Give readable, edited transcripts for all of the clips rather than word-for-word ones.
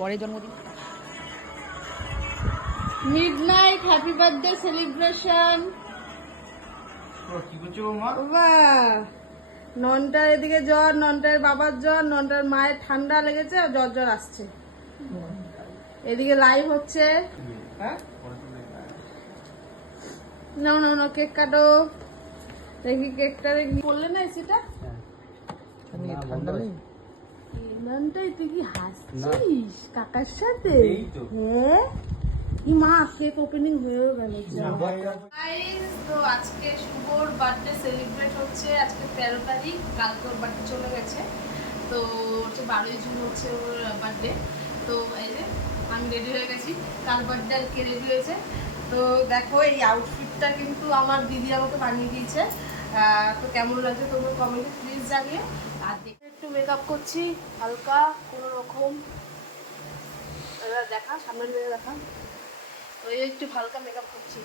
বরের জন্মদিন। Midnight happy birthday celebration. কি করছো মা? বাহ, ননটার এদিকে জ্বর, ননটার বাবার জ্বর, ননটার মায়ের ঠান্ডা লেগেছে, জ্বর জ্বর আসছে। এদিকে লাইভ হচ্ছে। হ্যাঁ নাও নাও নাও, কেক কাটো। দেখি কেকটা দেখি। বললে না সেটা ঠান্ডা নেই। ননটাই তুই কি হাসছিস কাকার সাথে? এই তো। হ্যাঁ, কি মা, কেক ওপেনিং হয়েও গেল। তো আজকে শুভর বার্থডে সেলিব্রেট হচ্ছে। আজকে 13 তারিখ, কালকে ওর বার্থডে চলে গেছে। তো হচ্ছে 12ই জুন হচ্ছে ওর বার্থডে। তো এই যে আমি রেডি হয়ে গেছি, কাল বার্থডে আর কে রেডি হয়েছে। তো দেখো এই আউটফিটটা কিন্তু আমার দিদি আমাকে বানিয়ে দিয়েছে। তো কেমন লাগছে তোমরা কমেন্টে প্লিজ জানিয়ে। আর দেখে একটু মেকআপ করছি হালকা কোনো রকম। দেখা সামনের দিকে দেখা, ওই একটু হালকা মেকআপ করছি।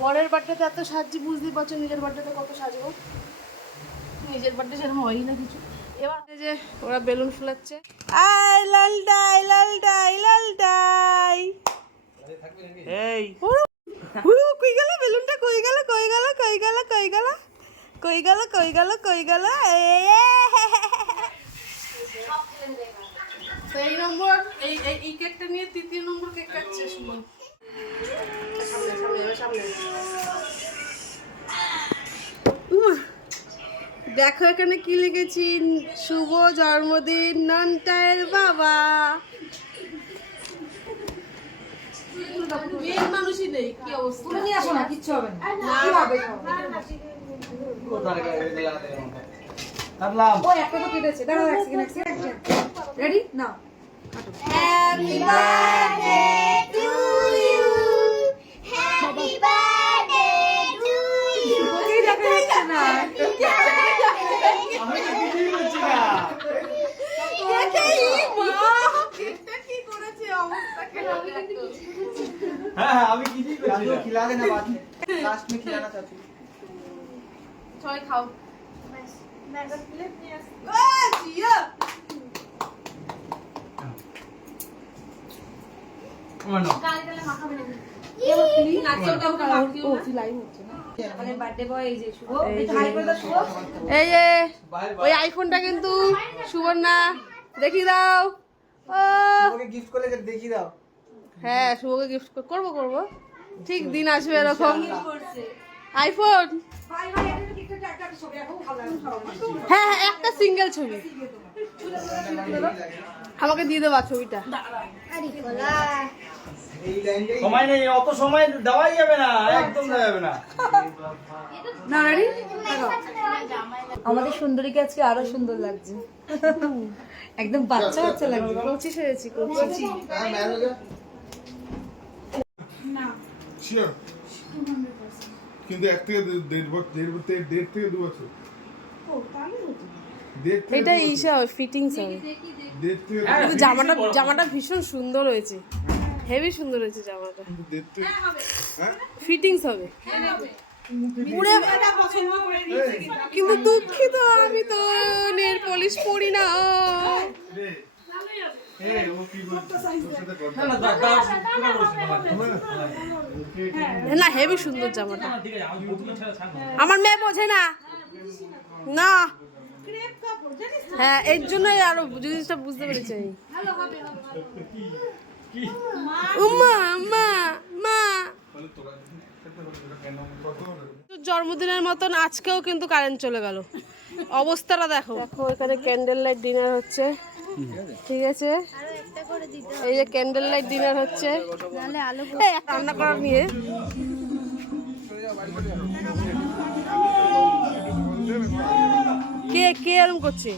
বরের বার্থডেতে এত সাজছি, বুঝতেই পারছো নিজের বার্থডেতে কত সাজবো। নিজের বার্থডে সেরকম হয়ই না কিছু। এবার যে ওরা বেলুন ফুলাচ্ছে। আই লালটাই লালটাই লালটাই। এই কই গেল বেলুনটা? কই গেল কই গেল কই গেল কই গেল কই গেল কই গেল কই গেল? সেই নম্বর এই কেকটা নিয়ে 3 নম্বর কেক কাটছে সুমন। দেখো এখানে কি লিখেছি, শুভ জন্মদিন ননটায়ের বাবা। মেয়ের মানুষই নেই, কি অবস্থা? তুমি নিয়ে আসো না, কিচ্ছু হবে না। কি হবে? কোথায় গেলে কাটলাম। ও একটা তো কেটেছে, দাঁড়াও এক second. Ready now. Happy birthday to you, happy birthday to you. ওকেই দেখা যাচ্ছে না। আমি তো কিছুই করছি না। কি করেছে অবস্থা খারাপ। হ্যাঁ আমি কিছুই করছি না। खिला देना बाद में लास्ट में खिलाना चाहती हूँ। সবাই খাও। মানো বার্থডে বয় এই যে শুভ, হাই করে দাও শুভ। এই যে ওই আইফোনটা কিন্তু সুবর্ণা, দেখি দাও। ও ওকে গিফট করলে যে দেখি দাও। হ্যাঁ, শুভকে গিফট করবো করবো, ঠিক দিন আসবে এরকম। আইফোন, ভাই ভাই এটা তো একটা একটা ছবি রাখো, ভালো লাগবে সবার। হ্যাঁ হ্যাঁ, একটা সিঙ্গেল ছবি আমাকে দিয়ে দেবা ছবিটা। সময় নেই, অত সময় দেওয়াই যাবে না, একদম দেওয়া যাবে না। না রেডি আমাদের সুন্দরীকে আজকে আরো সুন্দর লাগছে, একদম বাচ্চা বাচ্চা লাগছে। কচি সেরেছি, কচি। শিওর কিন্তু 1 থেকে 1.5 থেকে 2 বছর। এটা ইসা ফিটিংস হবে। কিন্তু জামাটা ভীষণ সুন্দর হয়েছে, হেভি সুন্দর হয়েছে জামাটা। ফিটিংস হবে। কিন্তু দুঃখিত, আমি তো নেল পলিশ পরি না। না, হেভি সুন্দর জামাটা। আমার মেয়ে বোঝে না না, হ্যাঁ এর জন্যই আরো জিনিসটা বুঝতে পেরেছি আমি। উম্মা মা মা, জন্মদিনের মতন আজকেও কিন্তু কারেন্ট চলে গেল। অবস্থাটা দেখো। দেখো এখানে ক্যান্ডেল লাইট ডিনার হচ্ছে, ঠিক আছে? এই যে ক্যান্ডেল লাইট ডিনার হচ্ছে, রান্না করার নিয়ে। কে কে এরম করছে?